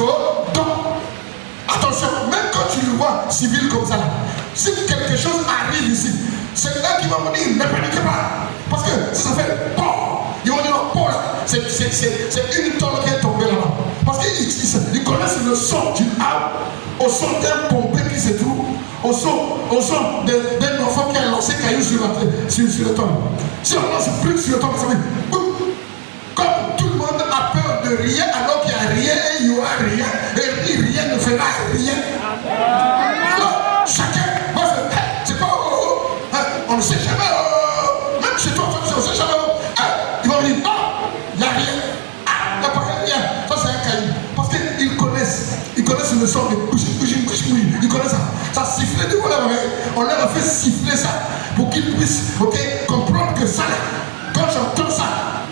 jusqu'au temps. Attention, même quand tu le vois civil comme ça, si quelque chose arrive ici, c'est là qui va me dire, ne paniquez pas. Parce que si ça fait bon, ils vont dire, bon là, c'est une tonne qui est tombée là-bas. Parce qu'ils connaissent le son d'une arme, au son d'un pompier qui se trouve, au son d'un enfant qui a lancé caillou sur le tonne. Si on lance plus sur le tonne, ça veut dire, comme tout le monde a peur de rien, alors qu'il n'y a rien et il n'y aura rien, et rien ne fera rien. Alors, chacun va se dire, c'est pas, on ne sait jamais, même chez toi, on ne sait jamais, ils vont dire, non, il n'y a rien, il n'y a pas rien, ça c'est un caillou. Parce qu'ils connaissent le son de bougie, ils connaissent ça. Ça siffle devant leur oreille, on leur a fait siffler ça pour qu'ils puissent comprendre que ça là, quand j'entends ça,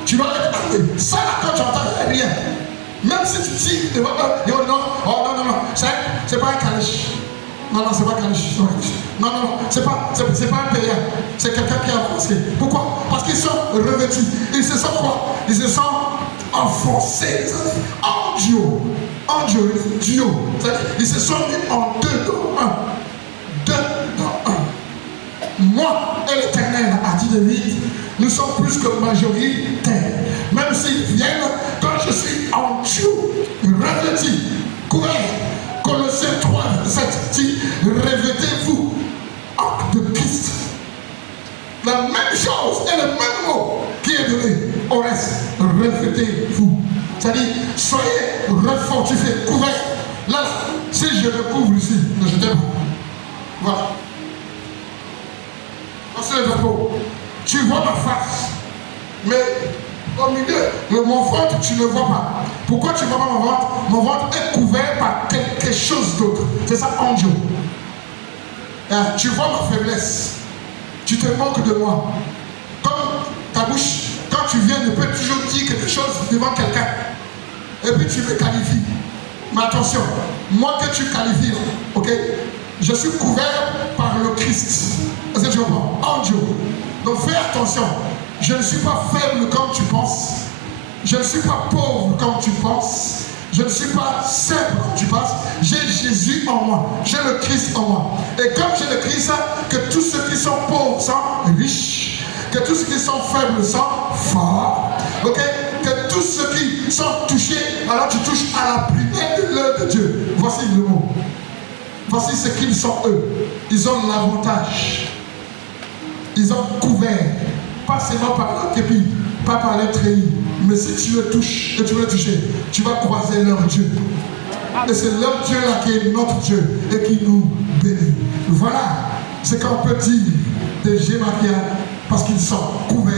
tu dois être armé. Ça là, quand tu entends rien, même si tu tires devant eux, ils vont dire non, oh non, c'est pas un caniche. Non, c'est pas un caniche. Non, c'est pas un paysan. C'est quelqu'un qui a avancé. Pourquoi? Parce qu'ils sont revêtus. Ils se sont quoi? Ils se sont enfoncés. En duo. C'est-à-dire, ils se sont mis en deux dans un. Moi et l'Éternel, a dit David, nous sommes plus que majoritaires. Même s'ils viennent, quand je suis en duo, revêtu, couvert. Colossiens 3, 7 dit, revêtez-vous de Christ. La même chose et le même mot qui est donné au reste, revêtez-vous. C'est-à-dire, soyez refortifiés, couverts. Là, si je me couvre ici, ne jetez pas. Voilà. Passez le drapeau. Tu vois ma face, mais au milieu de mon ventre, tu ne vois pas. Pourquoi tu ne vois pas mon ventre? Mon ventre est couvert par quelque chose d'autre. C'est ça, angio. Tu vois ma faiblesse. Tu te manques de moi. Comme ta bouche, quand tu viens, ne peut toujours dire quelque chose devant quelqu'un. Et puis tu me qualifies. Mais attention, moi que tu qualifies, ok? Je suis couvert par le Christ. Est-ce que tu comprends? Angio. Donc fais attention. Je ne suis pas faible comme tu penses. Je ne suis pas pauvre comme tu penses. Je ne suis pas simple comme tu penses. J'ai Jésus en moi. J'ai le Christ en moi. Et comme j'ai le Christ, que tous ceux qui sont pauvres sont riches. Que tous ceux qui sont faibles sont forts. Ok? Que tous ceux qui sont touchés, alors tu touches à la prière de l'œuvre de Dieu. Voici le mot. Voici ce qu'ils sont eux. Ils ont l'avantage. Ils ont couvert. Pas seulement par la képi, pas par les treillis, mais si tu le touches et tu veux le toucher, tu vas croiser leur Dieu. Et c'est leur Dieu là qui est notre Dieu et qui nous bénit. Voilà ce qu'on peut dire des Gémaria parce qu'ils sont couverts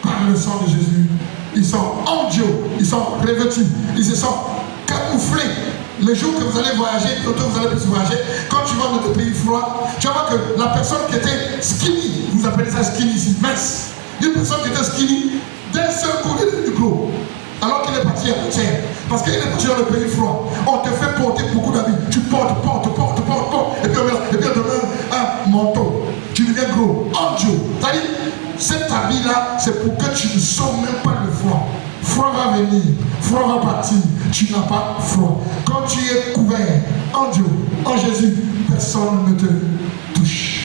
par le sang de Jésus. Ils sont angios, ils sont revêtus, ils se sont camouflés. Le jour que vous allez voyager, quand vous allez plus voyager, quand tu vas dans des pays froids, tu vas voir que la personne qui était skinny, vous appelez ça skinny ici, mince, une personne qui était skinny, d'un seul coup, il est devenu gros. Alors qu'il est parti à terre. Parce qu'il est parti dans le pays froid. On te fait porter beaucoup d'habits. Tu portes. Et puis on te donne un manteau. Tu deviens gros. Angio. C'est-à-dire, cet habit-là, c'est pour que tu ne sens même pas le froid. Froid va venir, froid va partir, tu n'as pas froid. Quand tu es couvert en Dieu, en Jésus, personne ne te